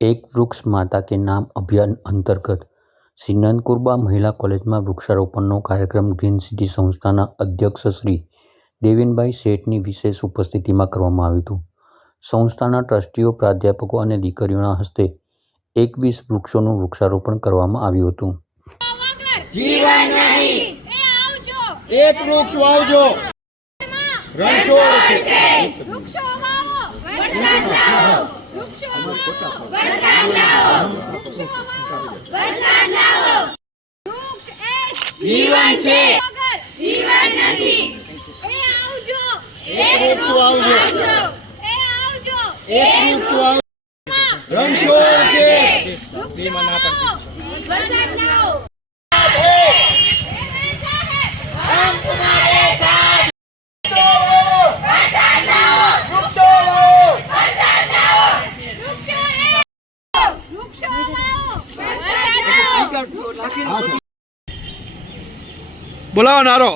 एक वृक्ष माता के नाम अभियान अंतर्गत श्री नंदकुरबा महिला कॉलेज में वृक्षारोपण कार्यक्रम ग्रीन सिटी संस्था अध्यक्ष श्री देवेनभाई सेठनी विशेष उपस्थिति में करवामां आव्युं हतुं। संस्थाना ट्रस्टीओ, प्राध्यापकों और दीकरीओना हस्ते 21 वृक्षों वृक्षारोपण करवामां आव्युं हतुं। जीवन नहीं एक वृक्ष वावजो रणछोड़ छे वृक्षो वावो वरसाद लावो वृक्षो वावो वरसाद लावो वृक्षो वावो वरसाद लावो वृक्ष एक जीवन छे जीवन नहीं ए आवजो एक वृक्ष वावजो ए आवजो एक वृक्ष वावो रणछोड़ छे वृक्षो वावो वरसाद लावो बोलाओ नारो।